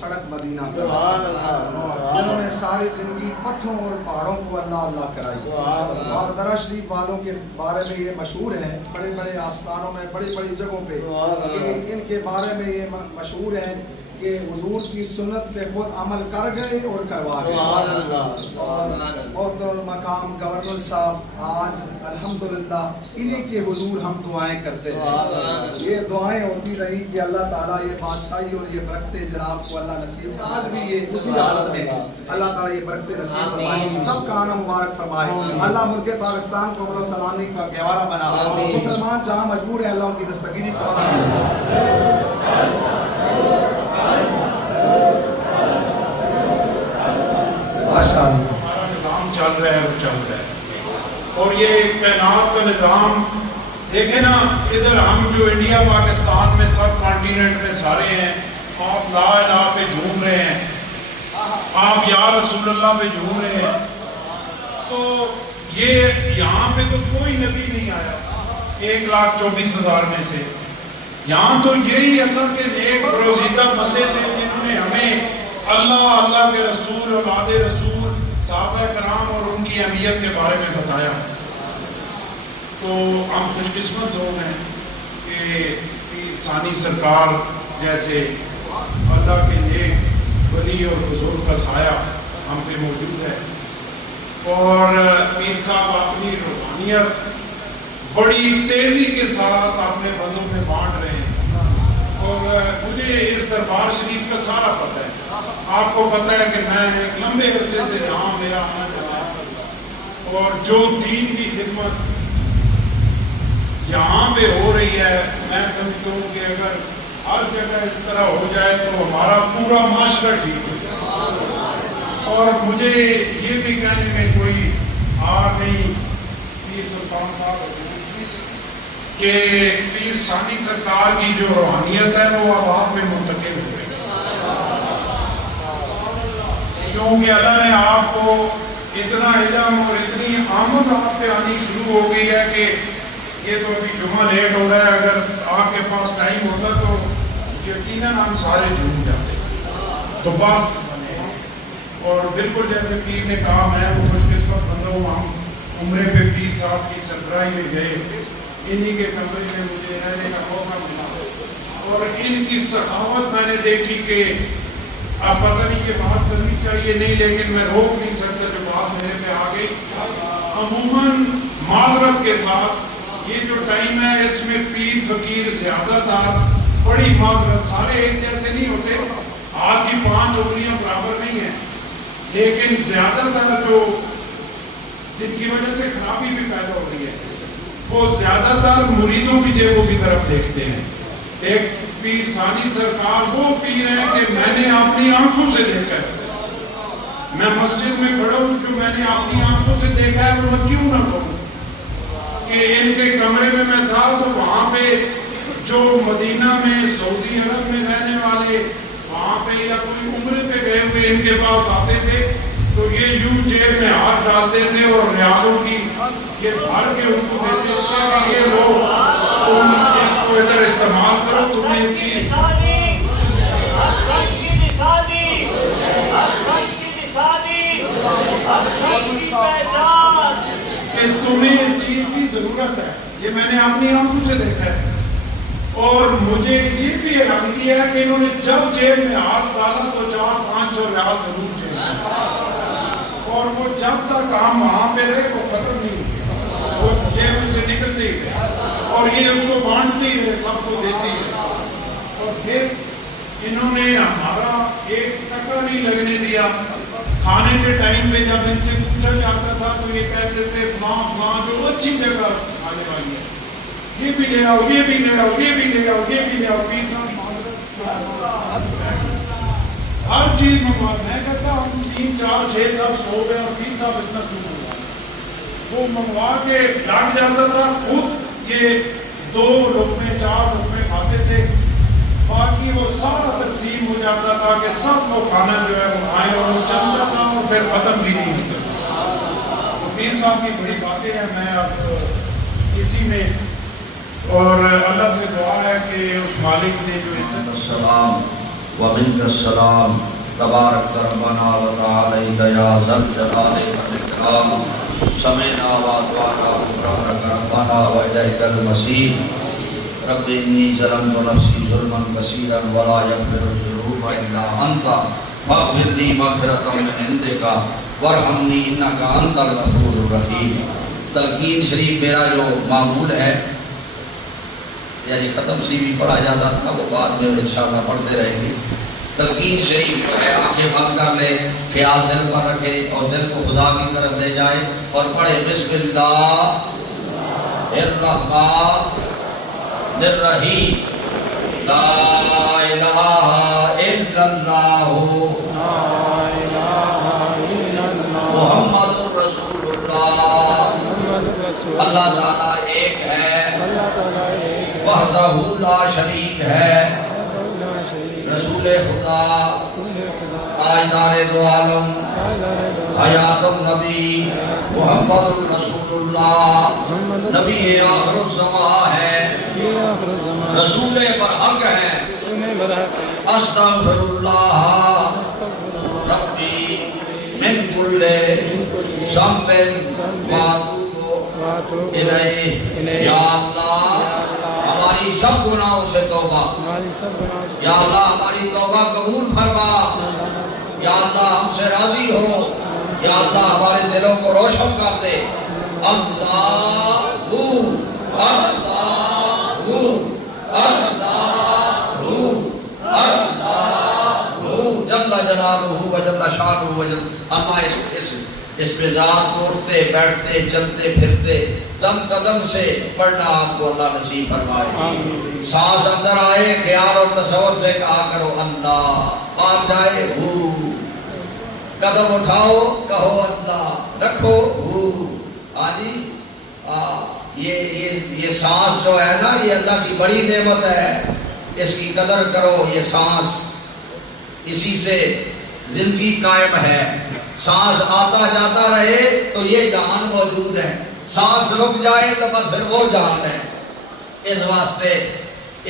سڑک مدینہ کا، جنہوں نے ساری زندگی پتھروں اور پہاڑوں کو اللہ اللہ کرائی. اور درا شریف والوں کے بارے میں یہ مشہور ہے، بڑے بڑے آستانوں میں، بڑی بڑی جگہوں پہ کہ ان کے بارے میں یہ مشہور ہے کہ حضور کی سنت پہ خود عمل کر گئے اور کروا گئے. محترم مقام گورنر صاحب، آج الحمدللہ انہی کے حضور ہم دعائیں کرتے ہیں. یہ دعائیں ہوتی رہی کہ اللہ تعالیٰ یہ بادشاہی اور یہ برکتیں جناب کو اللہ نصیب، آج بھی یہ اسی حالت میں اللہ تعالیٰ یہ برکتیں نصیب فرمائے، سب کا آنا مبارک فرمائے. اللہ ملک پاکستان کو امن و سلامی کا گہوارہ بنا، مسلمان جہاں مجبور ہیں اللہ ان کی دستگیری فرمائے. ہمارا نظام چل رہا ہے، وہ چل رہا ہے. اور یہ کائنات کا نظام دیکھیں نا، ادھر ہم جو انڈیا پاکستان میں سب کانٹیننٹ میں سارے ہیں، آپ لا الہ پہ جھوم رہے ہیں، آپ یا رسول اللہ پہ جھوم رہے ہیں. تو یہ یہاں پہ تو کوئی نبی نہیں آیا 1,24,000 میں سے. یہاں تو یہی اللہ کے نیک روزیدہ بندے تھے جنہوں نے ہمیں اللہ کے رسول، اولاد رسول، صحابہ کرام اور ان کی اہمیت کے بارے میں بتایا. تو ہم خوش قسمت لوگ ہیں کہ پیر ثانی سرکار جیسے اللہ کے نیک ولی اور بزرگ کا سایہ ہم پہ موجود ہے. اور پیر صاحب اپنی روحانیت بڑی تیزی کے ساتھ اپنے بندوں میں بانٹ رہے ہیں. اور مجھے اس دربار شریف کا سارا پتہ ہے. آپ کو پتہ ہے کہ میں ایک لمبے عرصے سے یہاں میرا آنا جانا ہے، اور جو دین کی خدمت یہاں پہ ہو رہی ہے، میں سمجھتا ہوں کہ اگر ہر جگہ اس طرح ہو جائے تو ہمارا پورا معاشرہ ٹھیک ہو جائے. اور مجھے یہ بھی کہنے میں کوئی آر نہیں پیر سلطان صاحب کہ پیر ثانی سرکار کی جو روحانیت ہے وہ اب آپ میں منتقل ہو گئی، کیونکہ اللہ نے آپ کو اتنا علم اور اتنی آمد آپ پہ آنی شروع ہو گئی ہے کہ یہ تو ابھی جمعہ لیٹ ہو رہا ہے، اگر آپ کے پاس ٹائم ہوتا تو یقیناً ہم سارے جھوم جاتے. تو بس، اور بالکل جیسے پیر نے کہا، میں وہ خوش قسمت بندہ ہوں. ہم عمرے پہ پیر صاحب کی سربراہی میں گئے، انہی کے کمرے میں مجھے رہنے کا موقع ملا، اور ان کی سخاوت میں نے دیکھی کہ اب پتہ نہیں یہ بات کرنی چاہیے نہیں، لیکن میں روک نہیں سکتا جو بات میرے پہ آ گئی. عموماً معذرت کے ساتھ یہ جو ٹائم ہے اس میں پیر فقیر زیادہ تر، بڑی معذرت، سارے ایک جیسے نہیں ہوتے، ہاتھ کی 5 انگلیاں برابر نہیں ہیں، لیکن زیادہ تر جو جن کی وجہ سے خرابی بھی پیدا ہو رہی ہے وہ زیادہ تر مریدوں کی جیبوں کی طرف دیکھتے ہیں. ایک پیر ثانی سرکار وہ پیر ہے کہ میں نے اپنی آنکھوں سے دیکھا ہے. میں مسجد میں کھڑا ہوں، جو میں نے اپنی آنکھوں سے دیکھا ہے وہ میں کیوں نہ کہوں کہ ان کے کمرے میں میں تھا تو وہاں پہ جو مدینہ میں سعودی عرب میں رہنے والے وہاں پہ یا کوئی عمرے پہ گئے ہوئے ان کے پاس آتے تھے تو یہ یوں جیب میں ہاتھ ڈالتے تھے اور ریالوں کی یہ بھر کے ان کو دیتے تھے کہ یہ لوگ تم اس کو ادھر استعمال کرو، تمہیں اس کی کہ تمہیں اس چیز کی ضرورت ہے. یہ میں نے اپنی آنکھوں سے دیکھا ہے. اور مجھے یہ بھی حیران کیا ہے کہ انہوں نے جب جیب میں ہاتھ ڈالا تو 400-500 ریال ضرور جیب، اور وہ جب تک ہم وہاں پہ رہے وہ ختم نہیں ہوئے، وہ جیب سے نکلتے ہی رہے اور یہ اس کو بانٹتے ہی رہے، سب کو دیتے ہی رہے. اور پھر انہوں نے ہمارا 1 ٹکا نہیں لگنے دیا. کھانے کے ٹائم پہ جب ان سے پوچھا جاتا تھا تو یہ کہتے تھے فلاں جو اچھی جگہ آنے والی ہے یہ بھی لے آؤ، یہ بھی لے آؤ، یہ بھی لے آؤ، یہ بھی لے آؤ. ہر چیز منگوا. میں کہتا ہوں 3 4 6 10 ہو گئے اور پیر صاحب اتنا کیوں منگوا، وہ منگوا کے لگ جاتا تھا. خود یہ 2 لقمے 4 لقمے کھاتے تھے، باقی وہ سارا تقسیم ہو جاتا تھا کہ سب کو کھانا جو ہے وہ آئے اور وہ چلتا تھا اور پھر ختم بھی نہیں ہوتا. تو پیر صاحب کی بڑی باتیں ہیں. میں اب اسی میں اور اللہ سے دعا ہے کہ اس مالک نے جو عزت السلام ومنك السلام تبارك ربنا وتعالى يا ذا الجلال والإكرام سمعنا وأطعنا غفرانك ربنا وإليك المصير رب إني ظلمت نفسي ظلما كثيرا ولا يغفر الذنوب إلا أنت فاغفر لي مغفرة من عندك وارحمني إنك أنت الغفور الرحيم. تلقین شریف میرا جو معمول ہے یعنی ختم سی بھی پڑھا جاتا تھا وہ بعد میں انشاءاللہ پڑھتے رہیں گے. تلقین شریف جو ہے آنکھیں بند کر لے خیال دل پر رکھے اور دل کو خدا کی طرف لے جائے اور پڑھے بسم اللہ الرحمن الرحیم لا الہ الا اللہ محمد رسول اللہ. اللہ تعالیٰ ایک ہے وحدہ لا شریک ہے رسول خدا تاجدار دو عالم حیات النبی محمد رسول اللہ نبی آخر الزمان ہے رسول برحق ہے. استغفر اللہ ربی من کل ذنب واتوب الیہ. یا اللہ ہماری سب گناہوں سے توبہ. یا اللہ ہماری توبہ قبول فرما. یا اللہ ہم سے راضی ہو. یا اللہ ہمارے دلوں کو روشن کر دے. اللہ جل جلالہ و جل شانہ و جل. اللہ اس مزاج کو اٹھتے بیٹھتے چلتے پھرتے دم قدم سے پڑھنا آپ کو اللہ نصیب فرمائے. سانس اندر آئے خیال اور تصور سے کہا کرو اللہ. باہر جائے ہو قدم اٹھاؤ کہو اللہ. رکھو ہو. آجی یہ سانس جو ہے نا یہ اللہ کی بڑی نعمت ہے. اس کی قدر کرو. یہ سانس اسی سے زندگی قائم ہے. سانس آتا جاتا رہے تو یہ جہان موجود ہے. سانس رک جائے تو بس پھر وہ جہان ہے. اس واسطے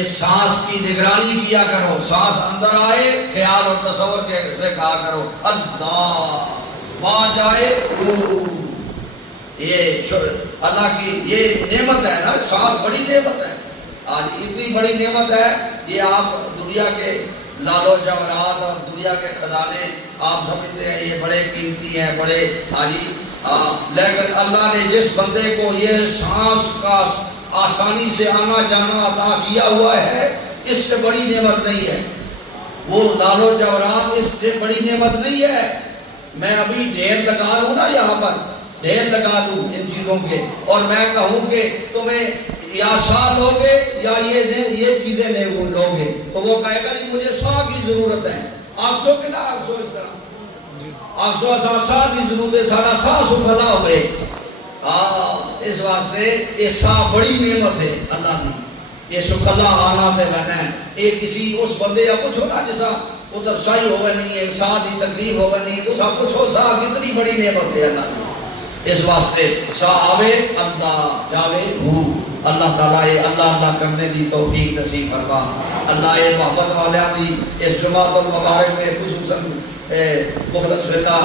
اس سانس کی نگرانی کیا کرو. سانس اندر آئے خیال اور تصور سے کہا کرو اللہ. وہاں جائے یہ اللہ کی یہ نعمت ہے نا. سانس بڑی نعمت ہے. آج اتنی بڑی نعمت ہے یہ آپ دنیا کے لالو جواہرات اور دنیا کے خزانے آپ سمجھتے ہیں یہ بڑے قیمتی ہیں بڑے حاجی. لیکن اللہ نے جس بندے کو یہ سانس کا آسانی سے آنا جانا عطا کیا ہوا ہے اس سے بڑی نعمت نہیں ہے. وہ لالو جواہرات اس سے بڑی نعمت نہیں ہے. میں ابھی ڈھیر لگا لوں نا یہاں پر ڈھیر لگا دوں ان چیزوں کے اور میں کہوں کہ تمہیں یا سا لوگے یا یہ چیزیں لوگے تو وہ کہے گا نہیں مجھے سا کی ضرورت ہے. آپ سو کہ نہ آپ سو اس طرح آپ سو سا کی ضرورت ہے. سارا سا سکھلا ہوئے. اس واسطے یہ سا بڑی نعمت ہے اللہ کی. یہ سکھلا آنا تے بنا ہے. یہ کسی اس بندے یا کچھ ہونا جیسا ادھر سائی ہوگا نہیں ہے سا دی تکلیف ہوگا نہیں تو سب کچھ ہو. سا کتنی بڑی نعمت ہے اللہ کی. اس واسطے سا آوے اللہ جاوے ہو. اللہ تعالیٰ اللہ کرنے دی توفیق نصیب فرما. اللہ یہ محبت والے دی اس جمعہ المبارک میں خصوصاً مخلص فقہ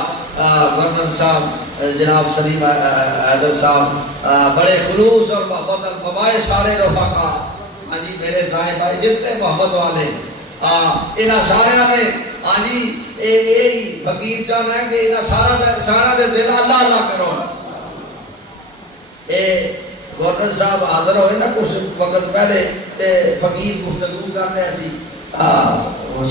گورنر صاحب جناب سلیم حیدر صاحب بڑے خلوص اور محبت المبائے سارے رفقا جی میرے دائیں بھائی جتنے محبت والے انہاں سارے نے جی یہ فقیر جان ہے کہ انہاں سارا دے دل اللہ اللہ کرو. گورنر صاحب حاضر ہوئے نا کچھ وقت پہلے تے فقیر گفتگو کر رہے سی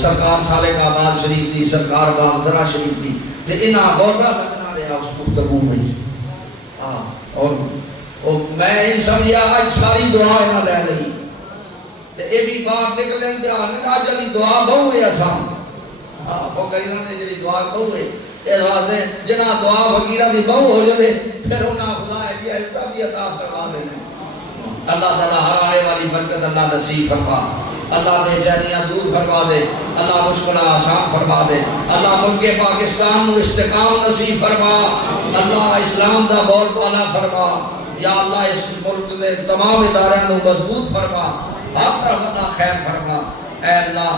سرکار صالح آباد شریف دی سرکار باغدرا شریف دی تے انہاں گورنر بنا رہا اس گفتگو میں. اور میں سمجھا آج ساری دعا انہاں لے لئی تے اے بھی باہر نکلیں تے آج علی دعا بہو ہے آسان. فقیروں نے جڑی دعا بہو ہے اس واسطے جنا دعا فقیرہ دی بہو ہو جائے پھر انہاں خدا ہے عزت بھی عطا فرما دینا. اللہ تعالیٰ ہر آنے والی برکت اللہ نصیب فرما. اللہ بے چینیاں دور فرما دے. اللہ مشکلات آسان فرما دے. اللہ ملک پاکستان کو استقامت نصیب فرما. اللہ اسلام دا بول بالا فرما. یا اللہ اس ملک میں تمام اداروں کو مضبوط فرما. ہر طرف اللہ خیر فرما. اے اللہ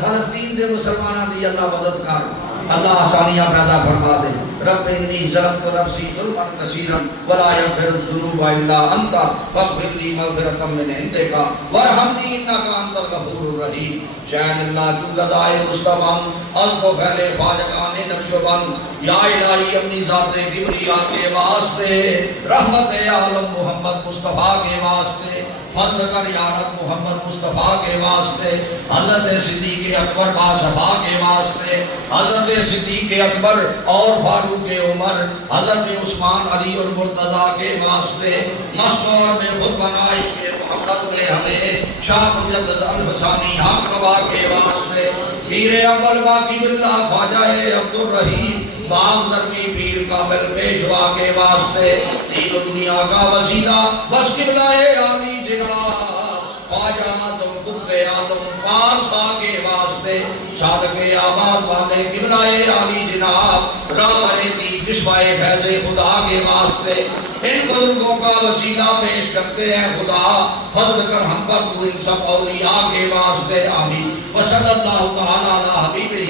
فلسطین دے مسلمانوں دی اللہ مدد کر، اللہ آسانیاں پیدا فرما دے۔ رب انی ظلمت نفسی ظلما کثیرا ولا یغفر الذنوب الا انت فاغفر لی مغفرۃ من عندک وارحمنی انک انت الغفور الرحیم۔ شاید اللہ تو گدائے مصطفی از کو پھیلے خواجگان نقش و بند، یا الہی اپنی ذات کبریا کے واسطے، رحمت عالم محمد مصطفیٰ کے واسطے، فضل کر یا رب محمد مصطفیٰ کے واسطے، حضرت صدیق اکبر باصفا کے واسطے، حضرت صدیق اکبر اور فاروق عمر، حضرت عثمان علی اور مرتضیٰ کے واسطے، مصنوع میں خود بنا عشق محمد میں ہمیں، شاہ مجدد الفسانی حق نوا کے واسطے، پیر اول باقی باللہ خواجہ عبد الرحیم باغ درمی پیر قابل پیشوا کے واسطے، دین و دنیا کا وسیلہ بس قبلہ عالی جناب خواجہ آدم قطب آدم پارسا کے واسطے، صادق آباد والے قبلہ عالی جناب راہ دی جشوائے فیض خدا کے واسطے، ان بزرگوں کا وسیلہ پیش کرتے ہیں خدا، فضل کر ہم پر تو ان سب اولیاء کے واسطے، آمین۔ وصلی اللہ تعالی علی حبیبہ